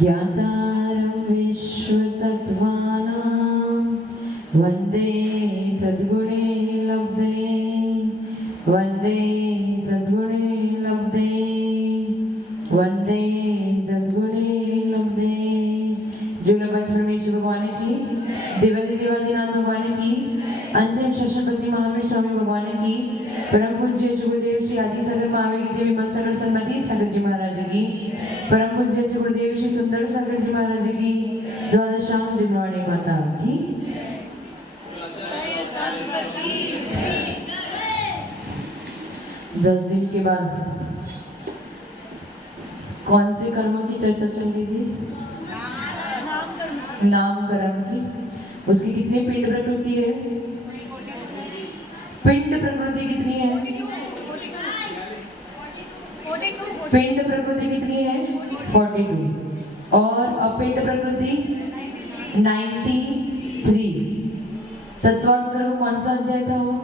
ज्ञातारं विश्वतत्त्वानां वन्दे तद्गुणे लब्धे वन्दे तद्गुणे लब्धे वन्दे तद्गुणे लब्धे। जुलपत परमेश्वर भगवान की, देवादिदेवादिनाथ भगवान की, अंतिम शशपति महावीर स्वामी भगवान की, परम पूज्य गुरुदेव श्री आदि सागर महावीर देवी मन सागर सन्मति सागर जी महाराज की, परम पूज्य गुरुदेव श्री सुंदर सागर जी महाराज की, द्वादशाम दिनवाणी माता की। 10 दिन के बाद कौन से कर्मों की चर्चा चल रही थी? नामकरण की। उसकी कितनी पिंड प्रकृति है? पिंड प्रकृति कितनी है? पिंड प्रकृति कितनी है? 42। और अपिंड प्रकृति 93। तत्वास्त्र कौन सा अध्याय था वो?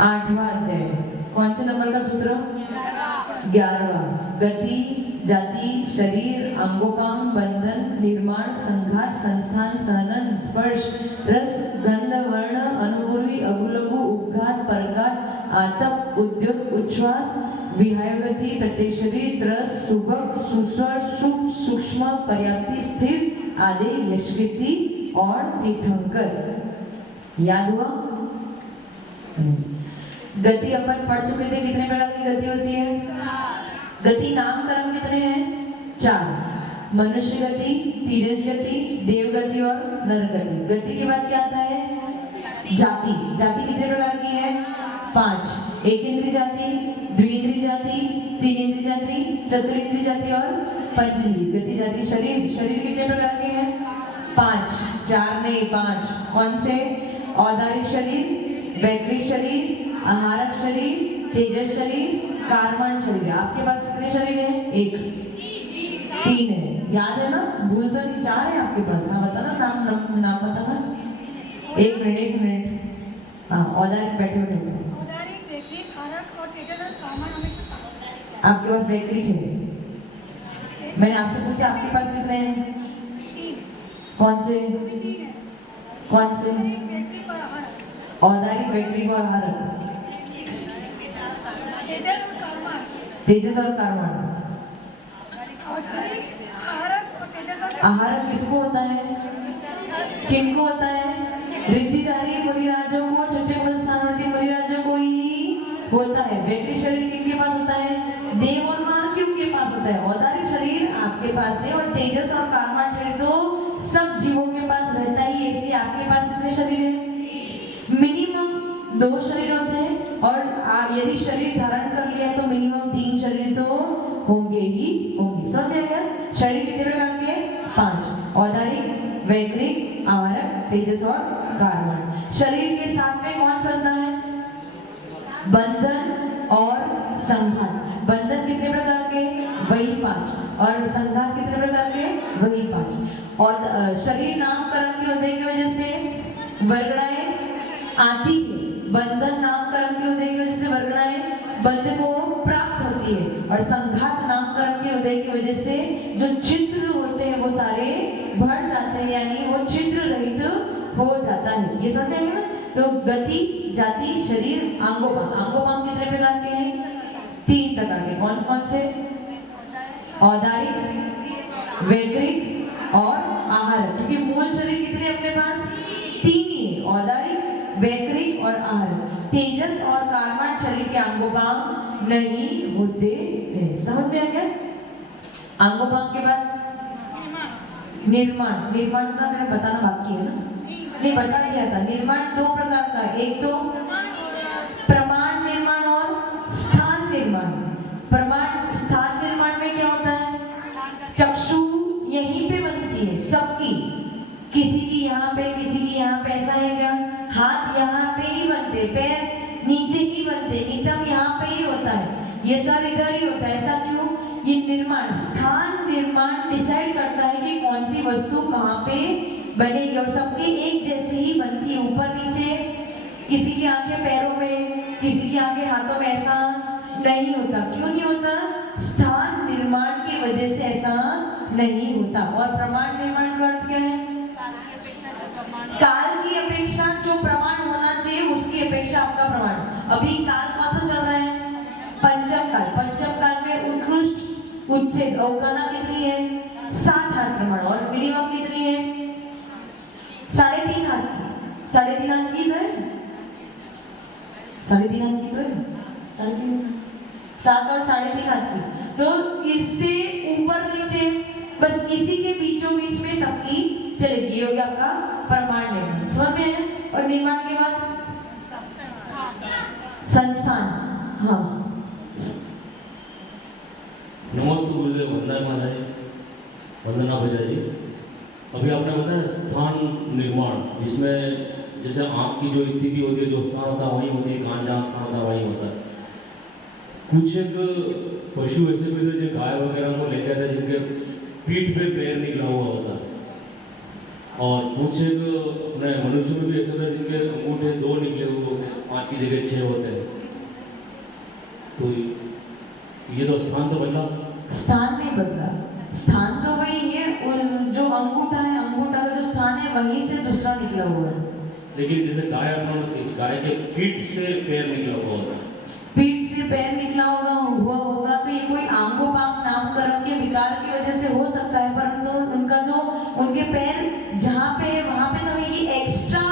8वां अध्याय। कौन से नंबर का सूत्र? 11वां। गति, जाति, शरीर, अंगोपांग, बंधन, निर्माण, संघात, संस्थान, सहनन, स्पर्श, रस, गंध, वर्ण, अनुपूर्वी, अगुलघु, उपघात, परघात, आतप, उद्योग, उच्छ्वास, विहायगति, प्रत्यक्षरी, त्रस, सुभग, सुस्वर, सूक्ष्म, पर्याप्ति, स्थिर आदि, निष्कृति और तीर्थंकर। याद हुआ? गति अपन पढ़ चुके थे। कितने प्रकार की गति होती है? गति नामकरण कितने हैं? 4। मनुष्य गति, तीरथ गति, देव गति और नर गति। गति के बाद क्या आता है? जाति। जाति कितने प्रकार की है? 5। एक इंद्रिय जाति, द्विइंद्रिय जाति, तीन इंद्रिय जाति, चतुर्इंद्रिय जाति और पंचइंद्रिय गति जाति। शरीर, शरीर कितने प्रकार के हैं? 5। 4 नहीं 5। कौन से? औदारिक शरीर, वैक्रिक शरीर, आहारक शरीर, तेजस शरीर, कार्बन शरीर। आपके पास कितने शरीर है? 1, 3 है। याद है ना? भूल तो नहीं। 4 है आपके पास। हाँ बताना, नाम बताना। 1 मिनट। हाँ, औदारिक बैठे बैठे। औदारिक, वैक्रिक, आहारक और तेजस और कार्बन हमेशा साथ होता है। आपके पास वैक्रिक है। मैंने आपसे पूछा आपके पास कितने हैं? 3। कौन से? कौन से? वैक्रिक और आहारक। औदारिक, वैक्रिक और आहारक। तेजस और कार्बन। आहारक किसको होता है? किनको होता है? रिद्धिधारी मुनिराजों को, छठे पद स्थानार्थी मुनिराजों को ही होता है। वैक्रिक शरीर किनके पास होता है? देव और मानव के पास होता है। औदारिक शरीर आपके पास है और तेजस और कार्बन शरीर तो सब जीवों के पास रहता ही है। इसलिए आपके पास कितने शरीर है? मिनिमम 2 शरीर होते हैं और यदि शरीर धारण कर लिया तो मिनिमम 3 शरीर तो होंगे ही होंगे। समझ गया? शरीर कितने प्रकार के? 5। औदारिक, वैक्रिक, आहारक, तेजस और कार्बन। शरीर के साथ में कौन चलता है? बंधन और संघात। बंधन कितने प्रकार के? वही 5। और संघात कितने प्रकार के? वही 5। और शरीर नामकरण के उदय की वजह से वर्गणाएं आती है। बंधन नामकरण के उदय की वजह से वर्गणाएं बंध को प्राप्त होती है और संघात नामकरण के उदय की वजह से जो छिद्र होते हैं वो सारे बढ़ जाते हैं, यानी वो छिद्र रहित हो जाता है। ये समझेंगे ना? तो गति, जाति, शरीर, अंगोपांग। अंगोपांग कितने प्रकार के हैं? 3 प्रकार के। कौन कौन से? औदारिक, वैक्रिक और आहारक। क्योंकि मूल शरीर कितने अपने पास? 3 ही है। औदारिक, वैक्रिक और आहारक। तेजस और कार्बन शरीर के अंगोपांग नहीं होते हैं। समझ में आ गया? अंगोपांग के बाद निर्माण। निर्माण का मैंने बताना बाकी है ना? नहीं, बता दिया था। निर्माण 2 प्रकार का। एक तो प्रमाण निर्माण और स्थान निर्माण। प्रमाण स्थान निर्माण में क्या होता है? चक्षु यहीं पे बनती है सबकी। किसी की यहाँ पे, किसी की यहाँ पे। ऐसा है क्या? हाथ यहाँ पे ही बनते, पैर नीचे ही बनते, नितंब यहाँ पे ही होता है, ये सर इधर ही होता है। ऐसा क्यों? ये निर्माण, स्थान निर्माण डिसाइड करता है कि कौन सी वस्तु कहाँ पे बनेगी। और सबकी एक जैसी ही बनती है, ऊपर नीचे। किसी की आंखें पैरों में, किसी की आंखें हाथों में, ऐसा नहीं होता। क्यों नहीं होता? स्थान निर्माण की वजह से ऐसा नहीं होता। और प्रमाण निर्माण का अर्थ क्या है? काल की अपेक्षा जो प्रमाण होना चाहिए उसकी अपेक्षा आपका प्रमाण। अभी काल कौन सा चल रहा है? पंचम काल। पंचम काल में उत्कृष्ट उच्छेद अवगणना कितनी है? 7 हाथ प्रमाण। और मिनिमम कितनी है? 3.5 हाथ की। 3.5 हाथ की तो है, 3.5 हाथ की तो है, 7 और 3.5 हाथ की। तो इससे ऊपर नीचे बस इसी के बीचों बीच में सबकी चलेगी। ये हो गया आपका प्रमाण निर्माण। समझ में है? और निर्माण के बाद संस्थान। हाँ, नमस्ते गुरुदेव, वंदना माता जी, वंदना भैया जी। अभी आपने बताया स्थान निर्माण, जिसमें जैसे आँख की जो स्थिति होती है, जो स्थान होता है वहीं होती है, कान जहाँ स्थान होता है वहीं होता है। कुछ एक पशु ऐसे भी थे जो गाय वगैरह को लेके आते जिनके पीठ पे पैर निकला हुआ होता है, और कुछ एक अपने मनुष्य में भी ऐसे थे जिनके अंगूठे 2 निकले हुए होते हैं, 5 की जगह 6 होते हैं। तो ये तो स्थान तो बदला। स्थान नहीं बदला, स्थान तो वही है। और जो अंगूठा है, अंगूठा का जो स्थान है वहीं से दूसरा निकला हुआ है। लेकिन जैसे गाय गाय के पीठ से पैर निकला हुआ होता है, पीठ से पैर निकला होगा तो ये कोई आंगोपांग नामकरण के विकार की वजह से हो सकता है, परंतु उनका जो उनके पैर जहाँ पे है वहां पे तो ये एक्स्ट्रा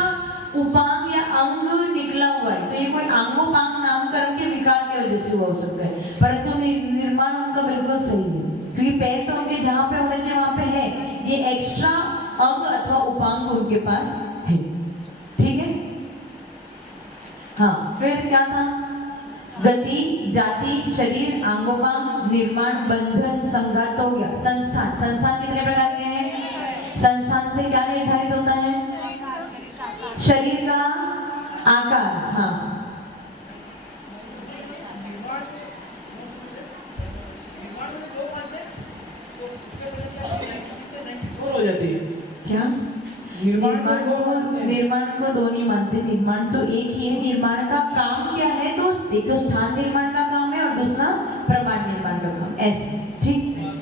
उपांग या अंग निकला हुआ है, तो ये कोई आंगोपांग नामकरण के विकार की वजह से हो सकता है। परंतु निर्माण उनका बिल्कुल सही है, क्योंकि पैर तो उनके जहाँ पे होने चाहिए वहां पे है, ये एक्स्ट्रा अंग अथवा उपांग उनके पास है। ठीक है। हाँ, फिर क्या था? गति, जाति, शरीर, आंगोपांग, निर्माण, बंधन, संघात हो गया। संस्थान। संस्थान कितने प्रकार के हैं? संस्थान से क्या निर्धारित होता है? शरीर का आकार। हाँ, हो जाती है क्या? निर्माण को 2 नहीं मानते। निर्माण तो एक ही है। निर्माण का काम क्या है? तो एक तो स्थान निर्माण का काम है और दूसरा प्रमाण निर्माण का काम। ऐसे, ठीक है।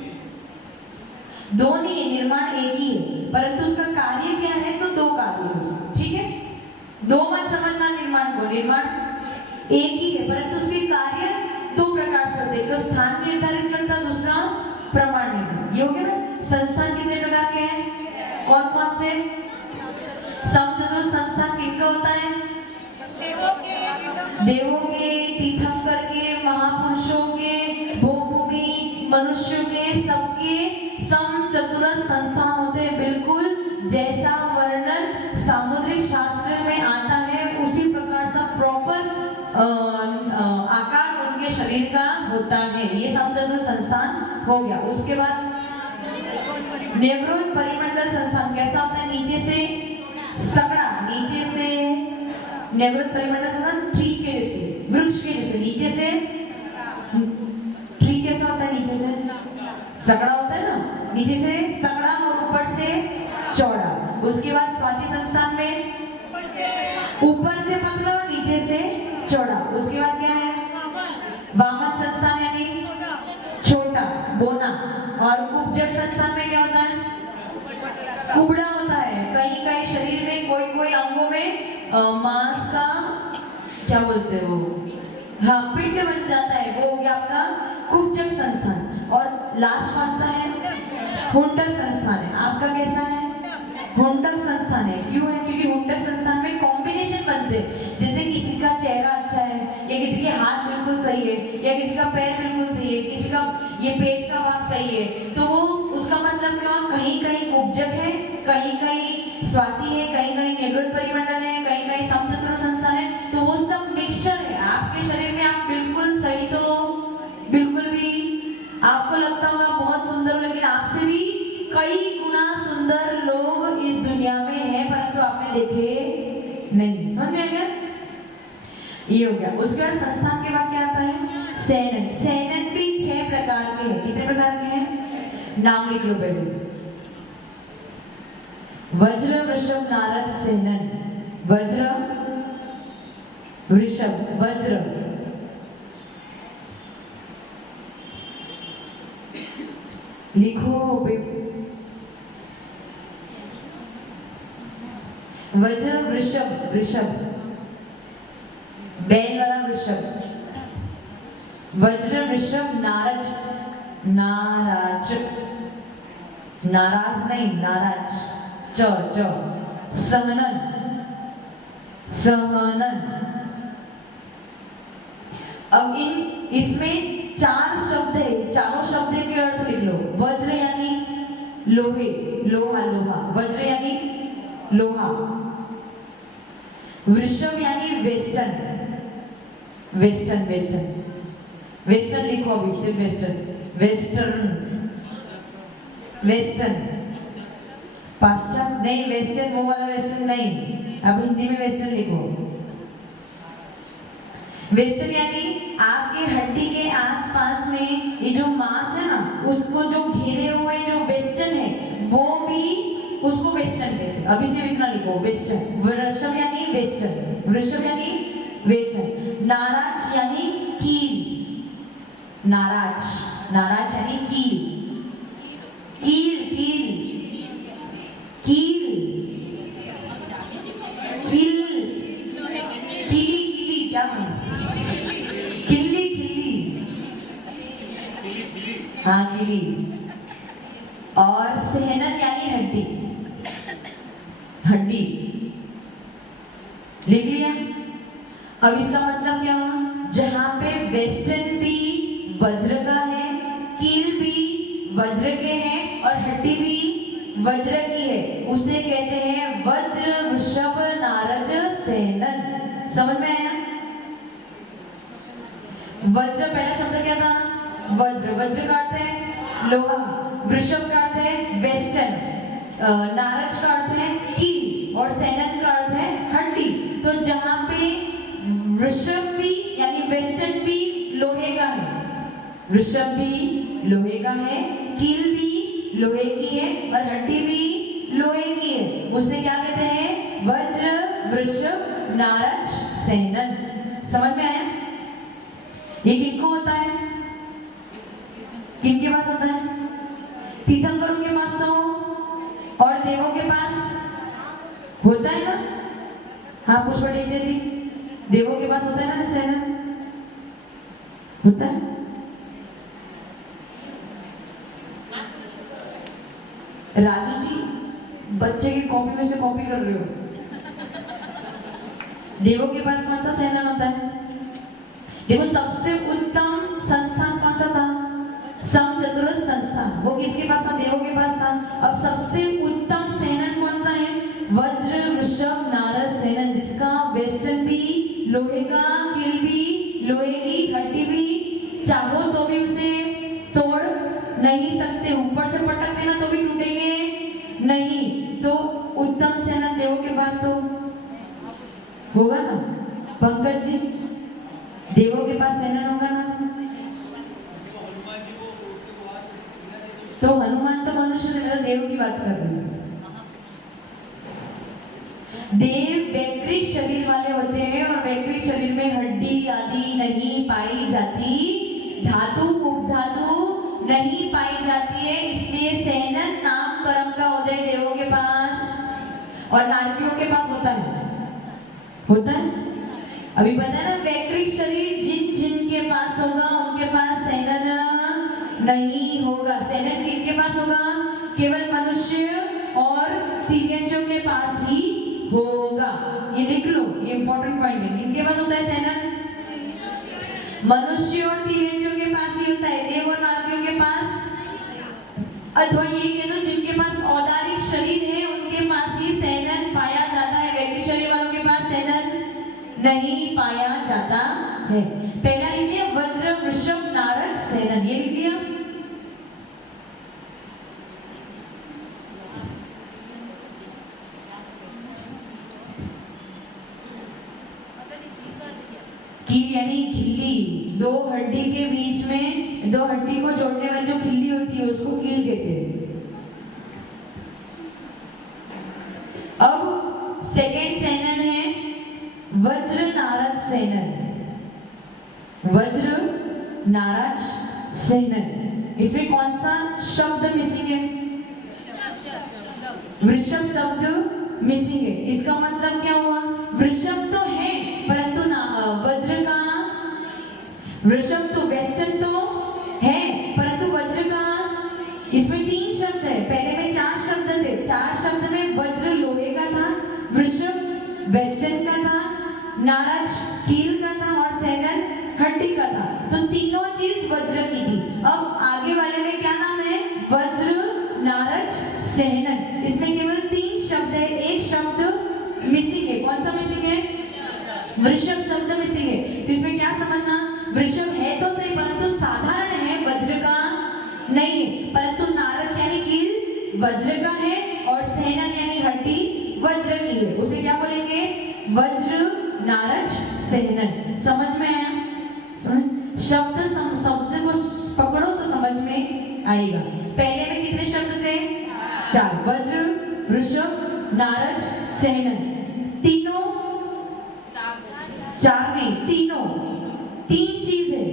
2 नहीं है, निर्माण एक ही है, परंतु उसका कार्य क्या है? तो 2 कार्य है उसके। ठीक है। 2 मत समझना निर्माण को। निर्माण एक ही है, परंतु उसके कार्य 2 प्रकार से होते हैं। तो स्थान निर्धारित करता, दूसरा प्रमाण निर्माण। ये हो गया ना। संस्थान कितने प्रकार के हैं? कौन कौन से? समचतुर संस्थान किनका होता है? देवों के, तीर्थंकर के, महापुरुषों के, भोगभूमि मनुष्यों के, सबके समचतुर संस्थान होते हैं। बिल्कुल जैसा वर्णन सामुद्रिक शास्त्र में आता है उसी प्रकार सा प्रॉपर आकार उनके शरीर का होता है। ये समचतुर संस्थान हो गया। उसके बाद नेवरोध परिमंडल संस्थान कैसा होता है? नीचे से सकड़ा, नीचे से नेवरोध परिमंडल संस्थान ट्री के जैसे, वृक्ष के जैसे। नीचे से ट्री कैसा होता है? नीचे से सकड़ा होता है ना, नीचे से सकड़ा और ऊपर से चौड़ा। उसके बाद स्वाति संस्थान में ऊपर से पतला और नीचे से चौड़ा। उसके बाद क्या है? वामन संस्थान यानी छोटा, बोना। और कुब्जक संस्थान में क्या होता है? कुबड़ा होता है। कहीं कहीं शरीर में कोई अंगों में मांस का क्या बोलते हो, हाँ, पिंड बन जाता है, वो हो गया आपका कुब्जक संस्थान। और लास्ट कौन सा है? हुंडक संस्थान है। आपका कैसा है? हुंडक संस्थान है। क्यों है? क्योंकि हुंडक संस्थान में कॉम्बिनेशन बनते हैं। जैसे किसी का चेहरा अच्छा है, या किसी के हाथ बिल्कुल सही है, या किसी का पैर बिल्कुल सही है, किसी का ये पेट का भाग सही है, तो वो उसका मतलब क्या? कहीं कहीं कुब्जक है, कहीं कहीं स्वाति है, कहीं कहीं नेवरोध परिमंडल है, कहीं कहीं समचतुर संस्थान है। तो वो सब मिक्सचर है। आपके शरीर में आप बिल्कुल सही तो बिल्कुल भी आपको लगता होगा बहुत सुंदर, लेकिन आपसे भी कई गुना सुंदर लोग इस दुनिया में हैं, परंतु आपने देखे नहीं। समझ में आ गया? ये हो गया। उसके बाद संस्थान के बाद क्या आता है? सेनन। सेनन भी 6 प्रकार के हैं। कितने प्रकार के हैं? नाम लिख लो पहले। वज्र, वृषभ, नारद, सेनन। वज्र, वृषभ, वज्र, लिखो वज्र वृषभ, वृषभ बैल वाला वृषभ, वज्र वृषभ नारज, नाराज, नाराज नहीं नाराज, च च सहनन, सहनन। अब इसमें 4 शब्द है, चारों शब्द के अर्थ लिख लो। वज्र यानी लोहे, लोहा लोहा, वज्र यानी लोहा। वृषभ यानी वेस्टर्न, वेस्टर्न वेस्टर्न, वेस्टर्न लिखो अभी सिर्फ वेस्टर्न, वेस्टर्न, वेस्टर्न, पाश्चात्य नहीं, वेस्टर्न वो वाला वेस्टर्न नहीं, अब हिंदी में वेस्टर्न लिखो। वेस्टर्न यानी आपके हड्डी के आसपास में ये जो मांस है ना, उसको जो घेरे हुए जो वेस्टर्न है वो भी उसको वेस्टर्न कहते हैं। अभी से इतना लिखो वेस्टर्न। वृषभ यानी वेस्टर्न, वृषभ यानी वेस्टर्न। नाराज यानी कील, नाराज, नाराज यानी कील, कील कील कील कील, किली किली, क्या किल्ली किल्ली, हाँ किली। और सहनन यानी हड्डी, हड्डी लिख लिया। अब इसका मतलब क्या हुआ, जहां पे वेस्टर्न भी वज्र का है, कील भी वज्र के हैं और हड्डी भी वज्र की है, उसे कहते हैं वज्र वृषभ नारज सहनन। समझ में आया? वज्र पहला शब्द क्या था, वज्र, वज्र का अर्थ है लोहा, वृषभ का अर्थ है वेस्टर्न, नारज का अर्थ है कील और सहनन का अर्थ है हड्डी। तो जहां पे वृषभ भी यानी वेस्टर्न भी लोहे का है, वृषभ भी लोहे का है, कील भी लोहे की है और हड्डी भी लोहे की है, उसे क्या कहते हैं, वज्र वृषभ नारज सहनन। समझ में आया? ये किनको होता है, किनके पास होता है? तीर्थंकरों के पास तो और देवों के पास होता है ना। हाँ पुष्पा जी, देवों के पास होता है ना सहनन, होता है। राजू जी बच्चे की कॉपी में से कॉपी कर रहे हो। देवों के पास कौन सा सहनन होता है? देखो सबसे उत्तम संस्थान कौन सा था, समचतुरस्र संस्थान, वो किसके पास था, देवों के पास था। अब सबसे उत्तम सहनन कौन सा है, वज्र वृषभ नारद सहनन, जिसका वेस्टर्न भी लोहे का, कील भी लोहे की, हड्डी भी चाहो तो भी उसे तोड़ नहीं सकते, ऊपर से पटक देना तो भी टूटेंगे नहीं। तो उत्तम सहनन देवों के पास तो होगा ना। पंकज जी देवों के पास सहनन होगा ना। तो हनुमान तो मनुष्य से देव की बात कर रही है। देव वैकृत शरीर वाले होते हैं और वैकृत शरीर में हड्डी आदि नहीं पाई जाती, धातु उपधातु नहीं पाई जाती है, इसलिए सहनन नाम कर्म का उदय देवों के पास और नारकियों के पास होता है, होता है। अभी बताया ना, वैकृत शरीर जिन जिन के पास होगा उनके पास सहनन नहीं होगा। सहनन किनके पास होगा, केवल मनुष्य और तिर्यंजों के पास ही होगा। ये लिख लो, ये इंपॉर्टेंट पॉइंट है। किनके पास होता है सहनन, मनुष्य और तिर्यंजों के पास ही होता है, देव और नारकियों के पास, अथवा ये कह दो जिनके पास औदारिक शरीर है उनके पास ही सहनन पाया जाता है, वैकृत शरीर वालों के पास सहनन नहीं पाया जाता है। पहला लिख लिया वज्र वृषभ नारद सहनन, ये लिख लिया। कील यानी खिल्ली, दो हड्डी के बीच में, दो हड्डी को जोड़ने वाली जो खिल्ली होती है उसको कील कहते हैं। अब सेकेंड सहनन है वज्र नारद सहनन, वज्र नारद सहनन। इसमें कौन सा शब्द मिसिंग है? वृषभ शब्द मिसिंग है। इसका मतलब क्या हुआ? वृषभ तो है परंतु ना वज्र का, वृषभ तो वेस्टर्न तो है परंतु वज्र का, इसमें 3 शब्द है। पहले में 4 शब्द थे। 4 शब्द में वज्र लोहे का था, वृषभ वेस्टर्न का था, नारज कील का था और सेनन हड्डी का था। तो तीनों चीज वज्र की थी। अब आगे वाले में क्या नाम है? वज्र, नारज, सेनन। इसमें केवल 3 शब्द है, एक शब्द मिसिंग है। कौन सा मिसिंग है? वृषभ शब्द मिसिंग है। तो इसमें क्या समझना? वृषभ है तो सही परंतु साधारण है, वज्र का नहीं है। परंतु नारज यानी कील वज्र का है और सेनन यानी हड्डी वज्र की है। उसे क्या बोलेंगे? वज्र, नारज, सेनन। समझ में आया? शब्द शब्द को पकड़ो तो समझ में आएगा। पहले में कितने शब्द थे? 4। वज्र, वृषभ, नारज, सेनन। तीनों 4 नहीं, तीनों 3 चीज है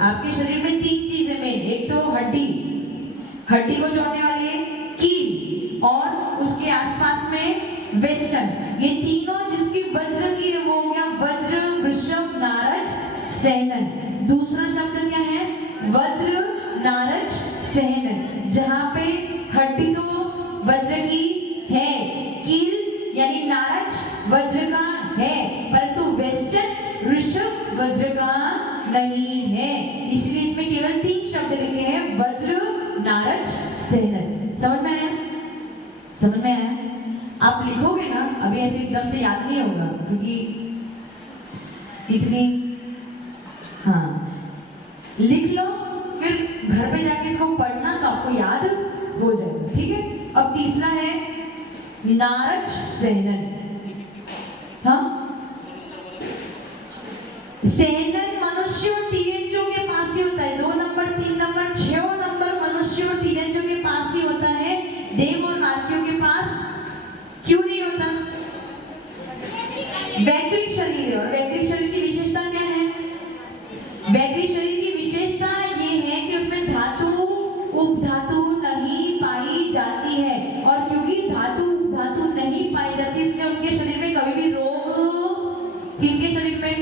आपके शरीर में। 3 चीज है मेन। एक तो हड्डी, हड्डी को जोड़ने वाली है कील और उसके आसपास में वेस्टर्न। ये तीनों जिसकी वज्र की है वो हो गया वज्र, वृषभ, नारज, सेनन। दूसरा शब्द क्या है? वज्र, नारज, सेनन। जहां पे हड्डी तो वज्र की है, कील यानी नारज वज्र का है परंतु वेस्टर्न वृषभ वज्र का नहीं है। इसलिए इसमें केवल 3 शब्द लिखे हैं, वज्र, नारज, सेनन। समझ में आया? समझ में आया? आप लिखोगे ना, अभी ऐसे एकदम से याद नहीं होगा क्योंकि इतनी, हाँ लिख लो फिर घर पे जाके इसको पढ़ना तो आपको याद हो जाएगा। ठीक है। अब तीसरा है नारज, सेनन। हाँ, सेनन मनुष्य और टीनेजरों के पास ही होता है। 2 नंबर, 3 नंबर, 6 नंबर मनुष्य और टीनेजरों के पास ही होता है। देव और नारकियों के पास क्यों नहीं होता? वैकृत शरीर। और वैकृत शरीर की विशेषता क्या है? वैकृत शरीर की विशेषता ये है कि उसमें धातु उपधातु नहीं पाई जाती है। और क्योंकि धातु उपधातु नहीं पाई जाती इसलिए उनके शरीर में कभी भी रोग, किनके शरीर में?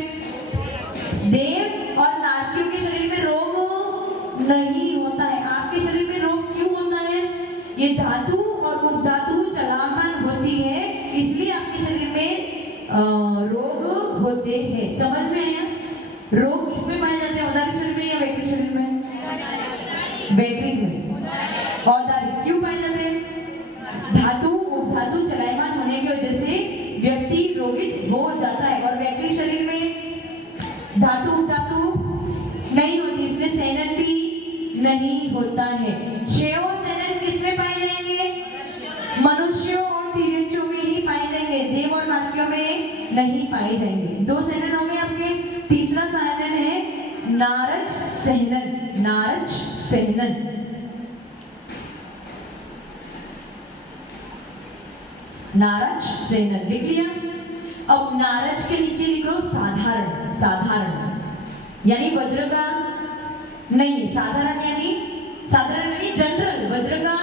देव और नारकियों के शरीर में रोग नहीं होता है। आपके शरीर में रोग क्यों होता है? ये धातु और उपधातु चलामान होती है इसलिए आपके शरीर में रोग होते हैं। समझ में आया? रोग किसमें पाए जाते हैं? औदारिक शरीर में या वैकृत शरीर में? वैकृत में। औदारिक क्यों पाए जाते हैं? धातु उपधातु चलायमान होने की वजह से व्यक्ति रोगित हो जाता है। और वैकृत शरीर में धातु उपधातु नहीं होती इसलिए सेनन भी नहीं होता है। 6 सेनन किसमें पाए जाएंगे? मनुष्यों और टीनेजरों में ही पाए जाएंगे, देव और नारकियों में नहीं पाए जाएंगे। 2 सेनन हो गए आपके। तीसरा सेनन है नारज, सेनन। नारज, सेनन। नारज, सेनन लिख लिया। अब नारज के नीचे लिखो साधारण। साधारण यानी वज्र का नहीं है। साधारण यानी जनरल, वज्र का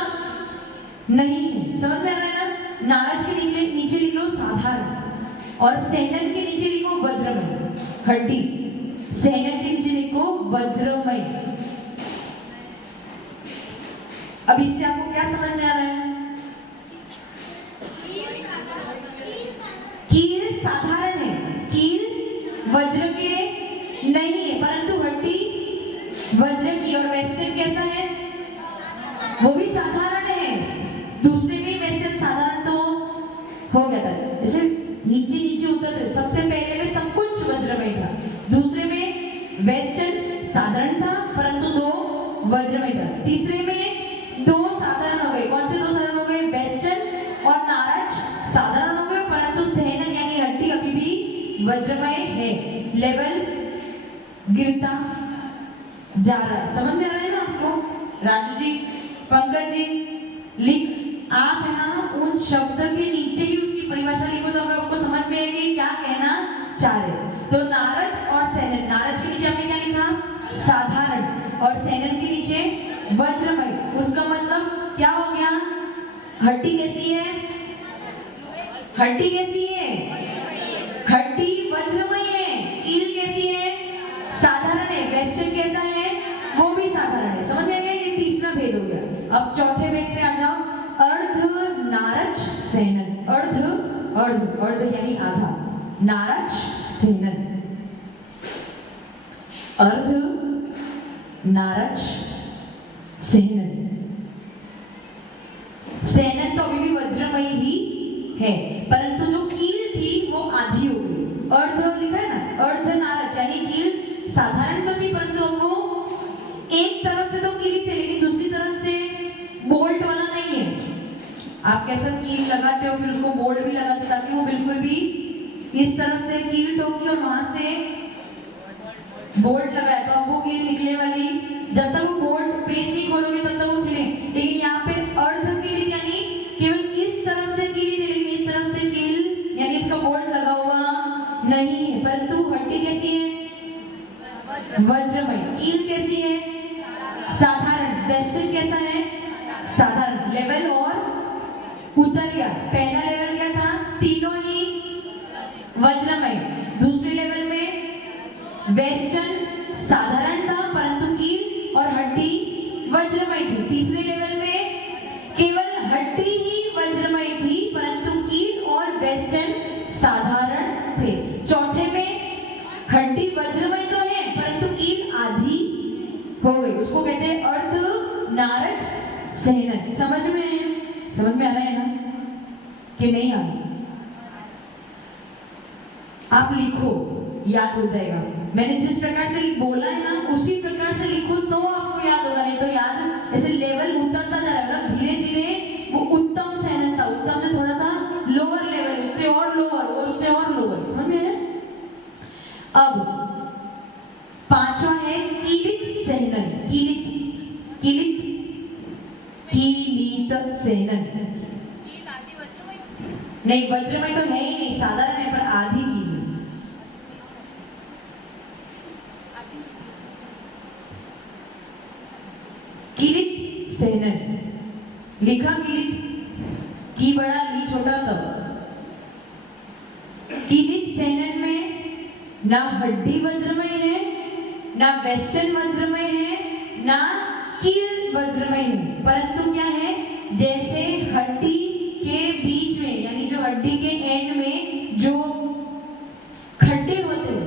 नहीं है। समझ में आ रहा है ना? नारज के नीचे लिख लो साधारण और सेनन के नीचे लिखो वज्रमय, हड्डी। सेनन के नीचे लिखो वज्रमय। अब इससे आपको क्या समझ में आ रहा है? कील साधारण है, कील वज्र के नहीं है परंतु हड्डी वज्र की। और वेस्टर्न कैसा है? वो भी साधारण है। दूसरे में वेस्टर्न साधारण तो हो गया था, जैसे नीचे नीचे उतर। सबसे पहले में सब कुछ वज्रमय था, दूसरे में वेस्टर्न साधारण था परंतु 2 वज्रमय था, तीसरे में 2 साधारण हो गए। कौन से 2 साधारण हो गए? वेस्टर्न और नारज साधारण हो गए परंतु सेनन यानी हड्डी अभी भी वज्रमय है। लेवल गिरता जा रहा है। समझ में आ रहा है ना आपको? राजू जी, पंकज जी, लिख आप है ना उन शब्द के नीचे ही उसकी परिभाषा लिखो तो आपको समझ में आएगी क्या कहना चाह रहे। तो नारज और सेनन, नारज के नीचे आपने क्या लिखा? साधारण और सेनन के नीचे वज्रमय। उसका मतलब क्या हो गया? हड्डी कैसी है? हड्डी कैसी है? हड्डी वज्रमय है। कील कैसी है? साधारण है। वेस्टर्न कैसा है? वो भी साधारण है। समझ में गया? ये तीसरा भेद हो गया। अब चौथे भेद पे आ जाओ। अर्ध नारच सेनन। अर्ध अर्ध अर्ध यानी आधा, नारच सेनन। अर्ध नारच सेनन। सेनन तो अभी भी वज्रमयी ही है, परंतु जो कील थी वो आधी हो गई। अर्ध लिखा है ना, अर्ध नारच यानी कील साधारण तो थी, परंतु अब वो एक तरफ से तो कील थे लेकिन दूसरी तरफ से बोल्ट वाला नहीं है। आप कैसा कील लगाते हो फिर उसको बोल्ट भी लगाते ताकि वो बिल्कुल भी इस तरफ से कील ठोकी और वहां से बोल्ट लगाया तो अब वो कील निकले वाली। जब तक वो बोल्ट पेज नहीं खोलोगे तब तक वो खिले। लेकिन यहाँ पे अर्ध कील यानी केवल इस तरफ से कील थी लेकिन इस तरफ से कील यानी इसका बोल्ट लगा हुआ नहीं है। परंतु हड्डी कैसी है? वज्रमय। कील कैसी है? साधारण। वेस्टर्न कैसा है? साधारण। लेवल और उतर गया। पहला लेवल क्या था? तीनों ही वज्रमय। दूसरे लेवल में वेस्टर्न साधारण था परंतु कील और हड्डी वज्रमय थी। तीसरे लेवल में केवल हड्डी ही वज्रमय थी परंतु कील और वेस्टर्न साधारण थे। चौथे में हड्डी वज्रमय तो है परंतु कील आधी हो गई। उसको कहते हैं अर्ध नारच सेनन। समझ में आ रहा है ना कि नहीं आ रहा? आप लिखो, याद हो जाएगा। मैंने जिस प्रकार से बोला है ना उसी प्रकार से लिखो तो आपको याद होगा, नहीं तो याद ऐसे लेवल उतरता जा रहा है। धीरे धीरे वो उत्तम सेनन था, उत्तम से थोड़ा सा लोअर लेवल, उससे और लोअर, उससे और लोअर। समझ में आया? अब पांचवा है कीलित सेनन। कीलित कीलित कीलित सेनन। नहीं, वज्रमय तो है ही नहीं, साधारण है पर आधी कील। कीलित सेनन लिखा। कीलित की बड़ा ली छोटा तब। कीलित सेनन में ना हड्डी वज्रमय है, ना वेस्टर्न वज्रमय है, ना कील वज्रमय है, परंतु क्या है? जैसे हड्डी के बीच में यानी जो हड्डी के एंड में जो खड्डे होते हैं,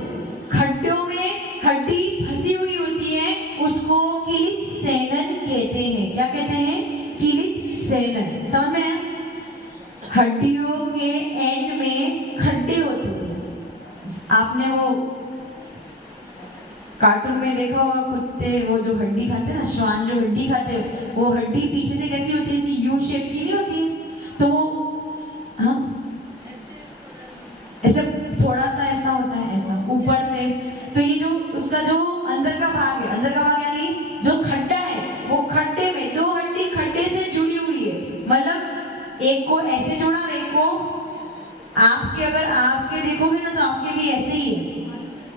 खड्डों में हड्डी फंसी हुई होती है, उसको कीलित सेनन कहते हैं। क्या कहते हैं? कीलित सेनन। समझ में आया? हड्डियों के एंड में खड्डे होते हैं। आपने वो कार्टून में देखा होगा, कुत्ते वो जो हड्डी खाते हैं ना, श्वान जो हड्डी खाते हैं, वो हड्डी पीछे से कैसी होती है? ऐसी यू शेप की नहीं होती है, तो हाँ ऐसे थोड़ा सा ऐसा होता है, ऐसा ऊपर से। तो ये जो उसका जो अंदर का भाग है, अंदर का भाग यानी जो खड्डा है, वो खड्डे में दो हड्डी खड्डे से जुड़ी हुई है। मतलब एक को ऐसे जोड़ा और एक को आपके, अगर आपके देखोगे ना तो आपके भी ऐसे ही है।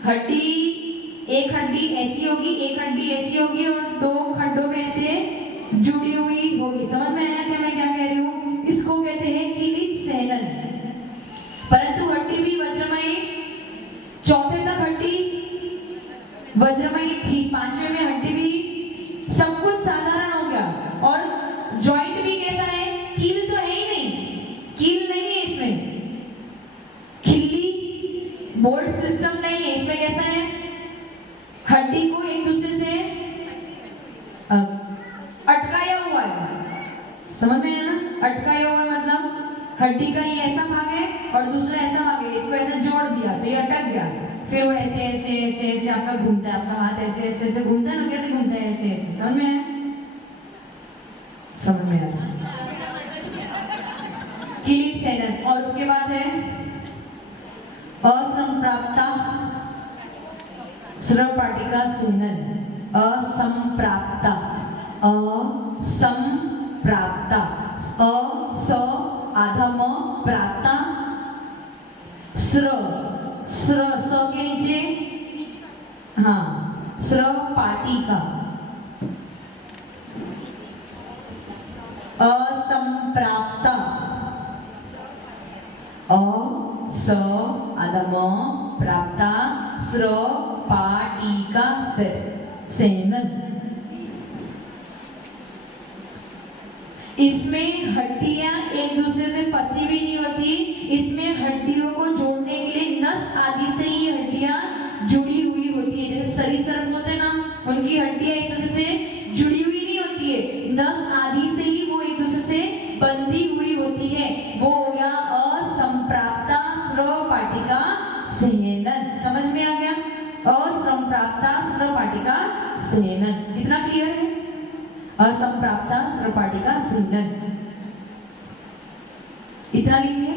हड्डी, एक हड्डी ऐसी होगी, एक हड्डी ऐसी होगी और दो खड्डों में ऐसे जुड़ी हुई होगी। समझ में आया क्या मैं क्या कह रही हूँ? इसको कहते हैं कीलित सेनन। परंतु हड्डी भी वज्रमय, चौथे तक हड्डी वज्रमय थी, पांचवे में हड्डी भी सब कुछ साधारण हो गया। और जॉइंट भी कैसा है? कील तो है ही नहीं, कील नहीं है इसमें, खिल्ली बोल्ट सिस्टम नहीं है इसमें। कैसा है? हड्डी को एक दूसरे से अटकाया हुआ है। समझ में आया ना? अटकाया हुआ मतलब हड्डी का ये ऐसा भाग है और दूसरा ऐसा भाग है, इसको ऐसे जोड़ दिया तो ये अटक गया, फिर वो ऐसे ऐसे ऐसे ऐसे आपका घूमता है, आपका हाथ ऐसे ऐसे ऐसे घूमता है ना, कैसे घूमता है? ऐसे ऐसे। समझ में आया? समझ में आया? कीलित सेनन। और उसके बाद है असंप्राप्ता स्रपाटिका सेनन। असंप्राप्ता, असंप्राप्ता, स आधा म, प्राप्ता स्र, स्र स के नीचे हाँ स्र पाटिका। असंप्राप्ता, अ स अदम प्राप्ता स्र पाटिका से सेनन। इसमें हड्डियां एक दूसरे से फंसी हुई नहीं होती, इसमें हड्डियों को जोड़ने के लिए नस आदि से ही हड्डियां जुड़ी हुई होती है। जैसे सरीसृप होते हैं ना, उनकी हड्डियां एक दूसरे से जुड़ी हुई नहीं होती है, नस आदि से ही वो एक दूसरे से बंधी हुई होती है। वो हो गया असंप्राप्ता स्रव पाटिका संयनन। समझ में आ गया? असंप्राप्ता स्रव पाटिका संयनन, इतना क्लियर है? असंप्राप्ता स्रव पाटिका संयनन, इतना लिख लिया?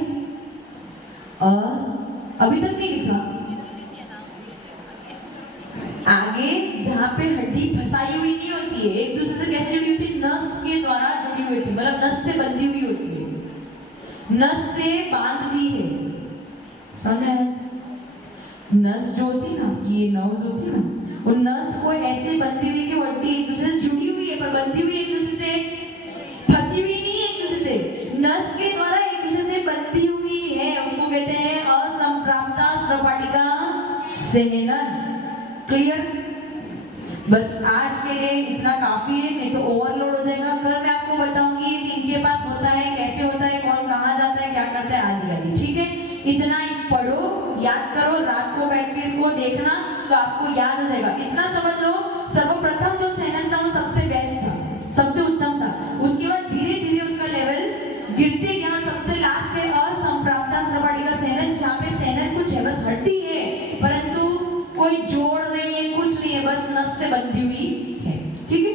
अभी तक नहीं लिखा? आगे जहां पे हड्डी फंसाई हुई नहीं होती है, एक दूसरे से कैसे जुड़ी होती है? नस के द्वारा जुड़ी हुई होती है, मतलब नस से बंधी हुई होती है, नस से बांध दी है। समझ आया? नस जो होती है ना, ये नर्व्स होती है ना, वो नस को ऐसे बंधी हुई कि हड्डी एक दूसरे से जुड़ी हुई है, पर बंधी हुई एक दूसरे से, फंसी हुई नहीं है एक दूसरे से, नस के द्वारा एक दूसरे से बंधी हुई है, उसको कहते हैं असंप्राप्ता स्रव पाटिका संयनन। क्लियर? बस आज के लिए इतना काफी है, नहीं तो ओवरलोड हो जाएगा। कल मैं आपको बताऊंगी इनके पास होता है, कैसे होता है, कौन कहाँ जाता है, क्या करता है, आदि आदि। ठीक है? इतना ही पढ़ो, याद करो, रात को बैठ के इसको देखना तो आपको याद हो जाएगा। इतना समझ लो, सर्वप्रथम जो सेनन था वो सबसे बेस्ट था, सबसे उत्तम था। उसके बाद धीरे धीरे उसका लेवल गिरते गया और सबसे लास्ट है असंप्राप्ता स्रव पाटिका संयनन, जहाँ पे सेनन कुछ है, बस हड्डी है, परंतु कोई जोड़ नहीं है, कुछ नहीं है, बस नस से बंधी हुई है। ठीक है?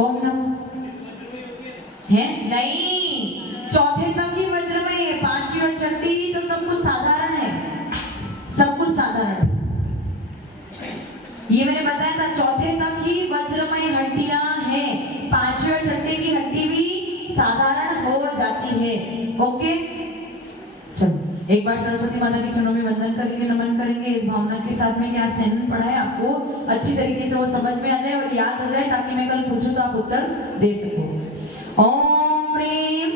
ओम नमः है नहीं, चौथे तक ही वज्रमय है, पांचवी और छठी तो सब कुछ साधारण है, सब कुछ साधारण। ये मैंने बताया था, चौथे तक ही वज्रमय हड्डियां हैं, पांचवी और छठे की हड्डी भी साधारण हो जाती है। ओके, चलो एक बार सरस्वती माता के चरणों में वंदन करेंगे, नमन करेंगे, इस भावना के साथ में क्या सेनन पढ़ा है आपको अच्छी तरीके से वो समझ में आ जाए और याद हो जाए, ताकि मैं कल पूछूं तो आप उत्तर दे सको। ओम प्रेम